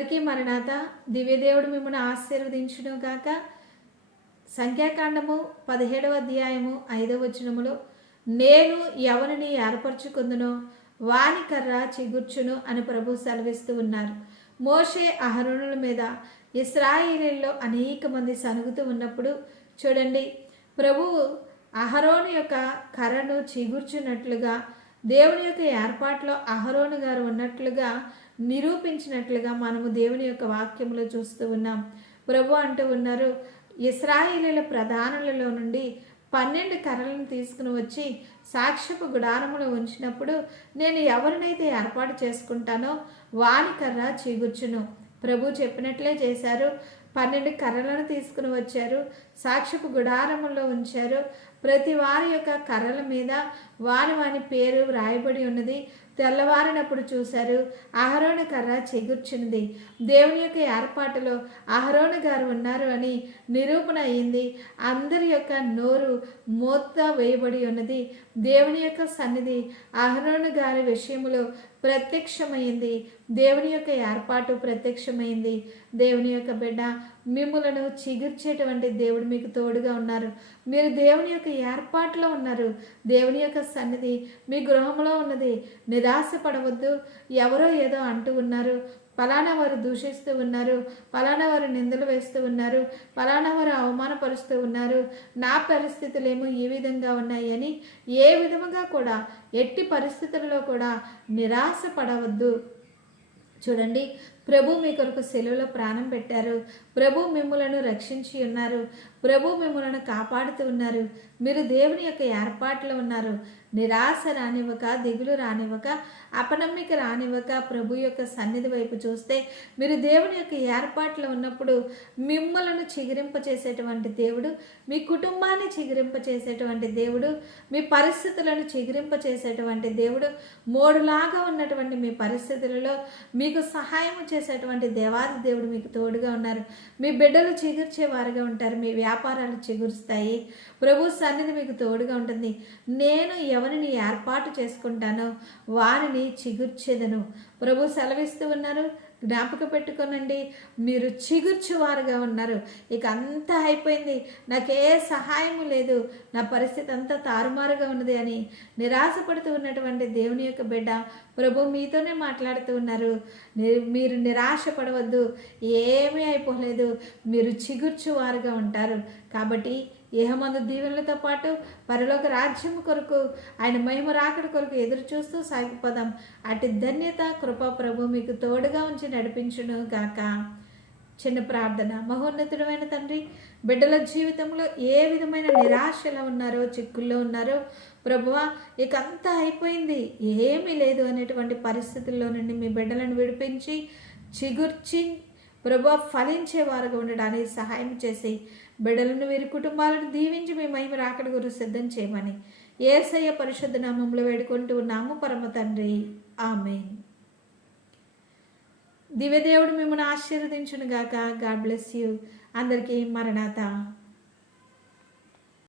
అందరికీ మరణాత దివ్యదేవుడు మిమ్మల్ని ఆశీర్వదించును గాక. సంఖ్యాకాండము పదిహేడవ అధ్యాయము ఐదవ వచనములో నేను ఎవరిని ఏర్పరచుకుందునో వాని కర్ర చిగుర్చును అని ప్రభు సెలవిస్తూ ఉన్నారు. మోషే అహరుణుల మీద ఇస్రాయిలీల్లో అనేక మంది సనుగుతూ ఉన్నప్పుడు చూడండి ప్రభువు అహరోను యొక్క కర్రను చిగుర్చున్నట్లుగా దేవుని యొక్క ఏర్పాట్లో అహరోను గారు ఉన్నట్లుగా నిరూపించినట్లుగా మనము దేవుని యొక్క వాక్యంలో చూస్తూ ఉన్నాం. ప్రభు అంటూ ఉన్నారు ఇస్రాయిలీల ప్రధానులలో నుండి పన్నెండు కర్రలను తీసుకుని వచ్చి సాక్ష్యపు గుడారములో ఉంచినప్పుడు నేను ఎవరినైతే ఏర్పాటు చేసుకుంటానో వాని కర్ర చీగుర్చును. ప్రభు చెప్పినట్లే చేశారు. పన్నెండు కర్రలను తీసుకుని వచ్చారు. సాక్షపు గుడారములో ఉంచారు. ప్రతి వారి యొక్క కర్రల మీద వారి వాని పేరు వ్రాయబడి ఉన్నది. తెల్లవారినప్పుడు చూశారు. అహరోణ కర్ర చెగుర్చినది దేవుని యొక్క ఏర్పాటులో అహరోణ గారు ఉన్నారు అని నిరూపణ అయింది. అందరి యొక్క నోరు మూత వేయబడి ఉన్నది. దేవుని యొక్క సన్నిధి అహరోణ గారి విషయంలో ప్రత్యక్షమైంది. దేవుని యొక్క ఏర్పాటు ప్రత్యక్షమైంది. దేవుని యొక్క బిడ్డ మిమ్మలను చిగుర్చేటువంటి దేవుడు మీకు తోడుగా ఉన్నారు. మీరు దేవుని యొక్క ఏర్పాటులో ఉన్నారు. దేవుని యొక్క సన్నిధి మీ గృహంలో ఉన్నది. నిరాశపడవద్దు. ఎవరో ఏదో అంటూ ఉన్నారు. పలానా వారు దూషిస్తూ ఉన్నారు పలానా వారు నిందలు వేస్తూ ఉన్నారు పలానా వారు అవమానపరుస్తూ ఉన్నారు. నా పరిస్థితులేమో ఈ విధంగా ఉన్నాయని ఏ విధముగా కూడా ఎట్టి పరిస్థితుల్లో కూడా నిరాశ పడవద్దు చూడండి ప్రభు మీ కొరకు సెలవులో ప్రాణం పెట్టారు. ప్రభు మిమ్ములను రక్షించి ఉన్నారు. ప్రభు మిమ్మలను కాపాడుతూ ఉన్నారు. మీరు దేవుని యొక్క ఏర్పాట్లో ఉన్నారు. నిరాశ రానివ్వక దిగులు రానివ్వక అపనమ్మిక రానివ్వక ప్రభు యొక్క సన్నిధి వైపు చూస్తే మీరు దేవుని యొక్క ఏర్పాట్లో ఉన్నప్పుడు మిమ్మలను చిగురింపచేసేటువంటి దేవుడు మీ కుటుంబాన్ని చిగురింపచేసేటువంటి దేవుడు మీ పరిస్థితులను చిగురింపచేసేటువంటి దేవుడు మోడులాగా ఉన్నటువంటి మీ పరిస్థితులలో మీకు సహాయం చేసేటువంటి దేవాది దేవుడు మీకు తోడుగా ఉన్నారు. మీ బిడ్డలు చిగుర్చేవారుగా ఉంటారు. మీ వ్యాపారాలు చిగురుస్తాయి. ప్రభు సన్నిధి మీకు తోడుగా ఉంటుంది. నేను ఎవరిని ఏర్పాటు చేసుకుంటానో వారిని చిగుర్చేదను. ప్రభు సెలవిస్తూ ఉన్నారు. జ్ఞాపక పెట్టుకోనండి. మీరు చిగుర్చువారుగా ఉన్నారు. ఇక అంతా అయిపోయింది. నాకే సహాయము లేదు. నా పరిస్థితి అంతా తారుమారుగా ఉన్నది అని నిరాశపడుతూ ఉన్నటువంటి దేవుని యొక్క బిడ్డ ప్రభు మీతోనే మాట్లాడుతూ ఉన్నారు. మీరు నిరాశ పడవద్దు ఏమీ అయిపోలేదు. మీరు చిగుర్చువారుగా ఉంటారు. కాబట్టి ఏహమందు దీవెనలతో పాటు పరలోక రాజ్యం కొరకు ఆయన మహిమ రాకడ కొరకు ఎదురు చూస్తూ సాగిపోదాం. అటు ధన్యత కృప ప్రభు మీకు తోడుగా ఉంచి నడిపించును గాక. చిన్న ప్రార్థన. మహోన్నతుడమైన తండ్రి బిడ్డల జీవితంలో ఏ విధమైన నిరాశలో ఉన్నారో చిక్కుల్లో ఉన్నారో ప్రభువా ఇక అంతా అయిపోయింది. ఏమీ లేదు అనేటువంటి పరిస్థితుల్లో నుండి మీ బిడ్డలను విడిపించి చిగుర్చి ప్రభు ఫలించేవారుగా ఉండడానికి సహాయం చేసి బిడ్డలను వీరి కుటుంబాలను దీవించి మీ మహిమ రాకడ గురు సిద్ధం చేయమని ఏసయ్య పరిశుద్ధ నామంలో వేడుకుంటూ ఉన్నాము. పరమ తండ్రి. ఆమె దివ్యదేవుడు మిమ్మల్ని ఆశీర్వదించును గాక గాడ్ బ్లెస్ యూ. అందరికీ మరణాత.